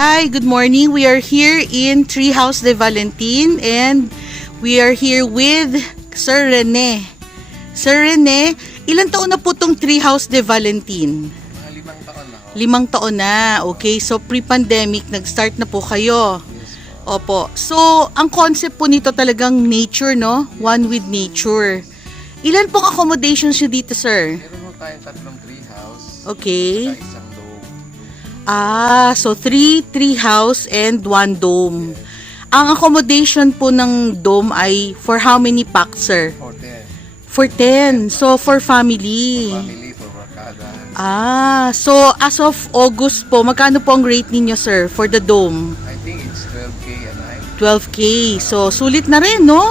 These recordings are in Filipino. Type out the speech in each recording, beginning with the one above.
Hi, good morning. We are here in Treehouse de Valentin and we are here with Sir Rene. Sir Rene, ilang taon na po itong Treehouse de Valentin? Mga 5 taon na ho. 5 taon na. Okay, so pre-pandemic, nag-start na po kayo. Yes po. Opo. So, ang concept po nito talagang nature, no? One with nature. Ilan pong accommodations nyo dito, sir? Meron ho tayong 3 treehouse. Okay. Saka isang dome. So 3 treehouse and 1 dome. Ang accommodation po ng dome ay for how many packs, sir? For 10. For 10. So for family. Family, for barkada. So as of August po, magkano po ang rate ninyo, sir, for the dome? I think it's 12K a night. 12K. So sulit na rin, no?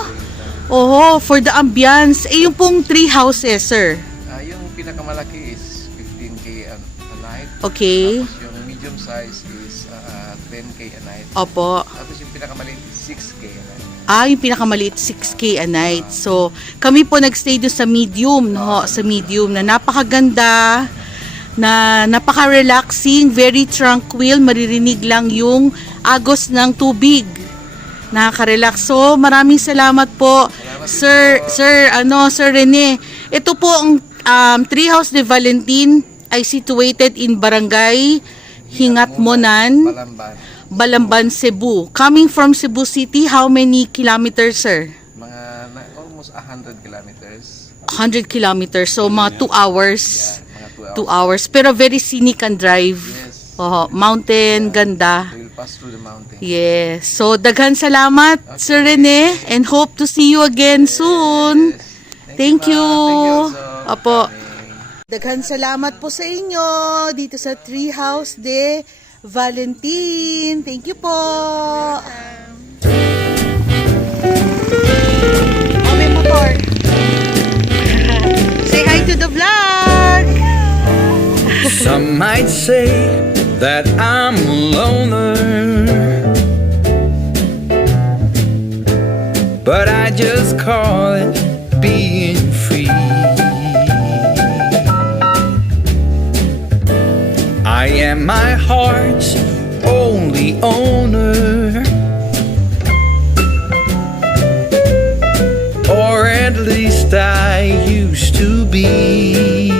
Oho, for the ambience. Yung pong 3 houses, sir. Yung pinakamalaki is 15K a night. Okay. Tapos yung medium size is 10K a night. Opo. Tapos yung pinakamaliit is 6K a night. Yung pinakamaliit 6K a night. So, kami po nagstay doon sa medium, no? Sa medium na napakaganda, na napaka-relaxing, very tranquil, maririnig lang yung agos ng tubig. Nakaka-relax. So, maraming salamat po, Sir Rene. Ito po ang Treehouse de Valentin ay situated in Barangay Hingatmonan, Balamban, Cebu. Coming from Cebu City, how many kilometers, sir? Almost 100 kilometers. 100 kilometers. So, mga 2 hours. Mga 2 hours. Pero very scenic ang drive. Yes. Mountain, ganda. We'll pass through the mountain. Yes. So, daghan salamat, Sir Rene, and hope to see you again soon. Thank you. Apo. Daghan salamat po sa inyo dito sa Treehouse de Valentin. Thank you po. May motor. Say hi to the vlog. Some might say that I'm a loner, but I just call it being free. I am my heart's only owner, or at least I used to be.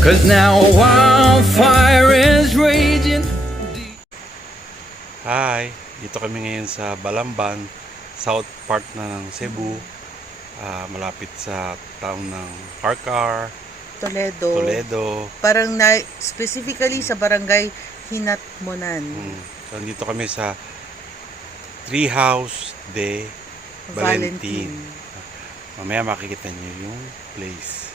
'Cause now a wildfire is raging. Hi, dito kami ngayon sa Balamban, South Part na ng Cebu, malapit sa town ng Carcar, Toledo. Parang specifically sa barangay Hinatmonan. So, dito kami sa Treehouse de Valentin. Mamaya makikita niyo yung place.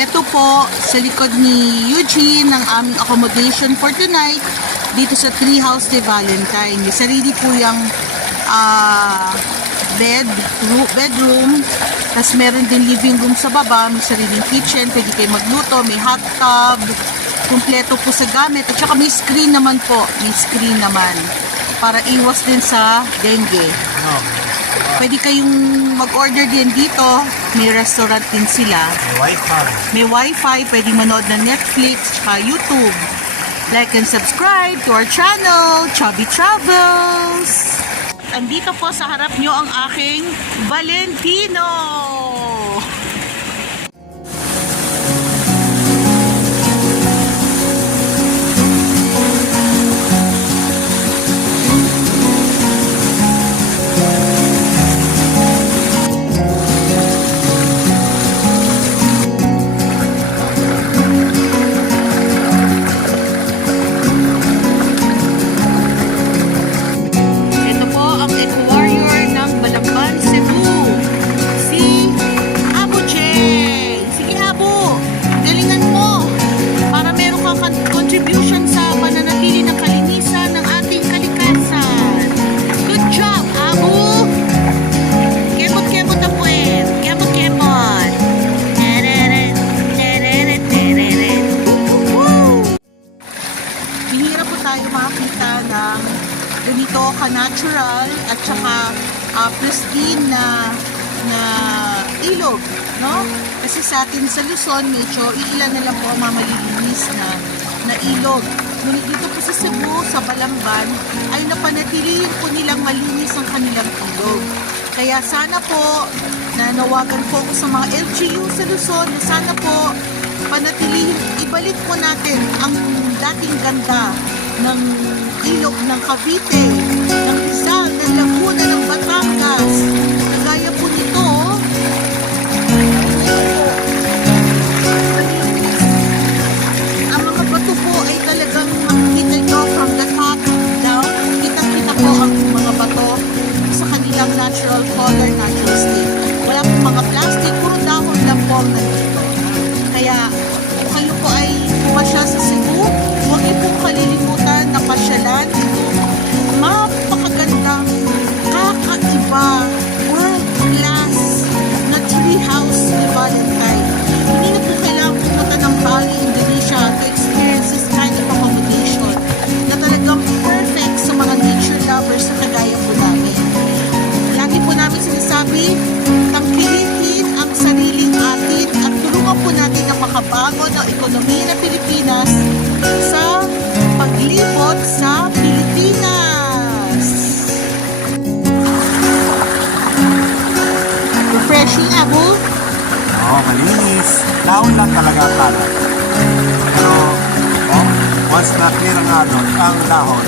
Ito po sa likod ni Eugene ang aming accommodation for tonight dito sa Treehouse de Valentine. May sarili po yung bedroom. Tapos meron din living room sa baba. May sariling kitchen. Pwede kayo magluto. May hot tub. Kumpleto po sa gamit. At saka may screen naman po. May screen naman. Para iwas din sa dengue. Pwede kayong mag-order din dito. May restaurant din sila. May wifi. Pwede manood ng Netflix at YouTube. Like and subscribe to our channel, Chubby Travels. Andito po sa harap nyo ang aking Valentino. Ito po ang Eco Warrior ng Balamban, Cebu. Si tayo makakita ng ganito ka-natural at saka pristine na ilog, no? Kasi sa atin sa Luzon, medyo iilan na lang po ang malilinis na ilog. Ngunit dito po sa Cebu, sa Balamban, ay napanatilihin po nilang malinis ang kanilang ilog. Kaya sana po, nanawagan po ako sa mga LGU sa Luzon, na sana po panatilihin, ibalik po natin ang dating ganda ng ilog ng Cavite, ng Rizal, ng Laguna, ng Batangas. Kagaya po nito, ang mga bato po ay talagang makikita nyo from the top down. Kita-kita po ang mga bato sa kanilang natural color, natural state. Wala po mga plastic, puro dahon lang po ang nandito. Kaya kung kayo po ay pumasya sa Cebu, huwag niyo pong kalilimutan na pasyalan ito. Mapakagandang, kakaiba, world-class na tree house ni Valentine. Hindi na po kailangan pumunta ng Bali, Indonesia to experience this kind of accommodation na talagang perfect sa mga nature lovers na kagaya po namin. Lagi po namin sinasabi, tangkilikin ang sariling atin at tulungan po natin ang makabago ng ekonomiya ng Pilipinas sa paglibot sa Pilipinas. Refreshing, Abu? Oo, malinis. Dahon lang talaga ang kalat. Pero, once na clear ang dahon,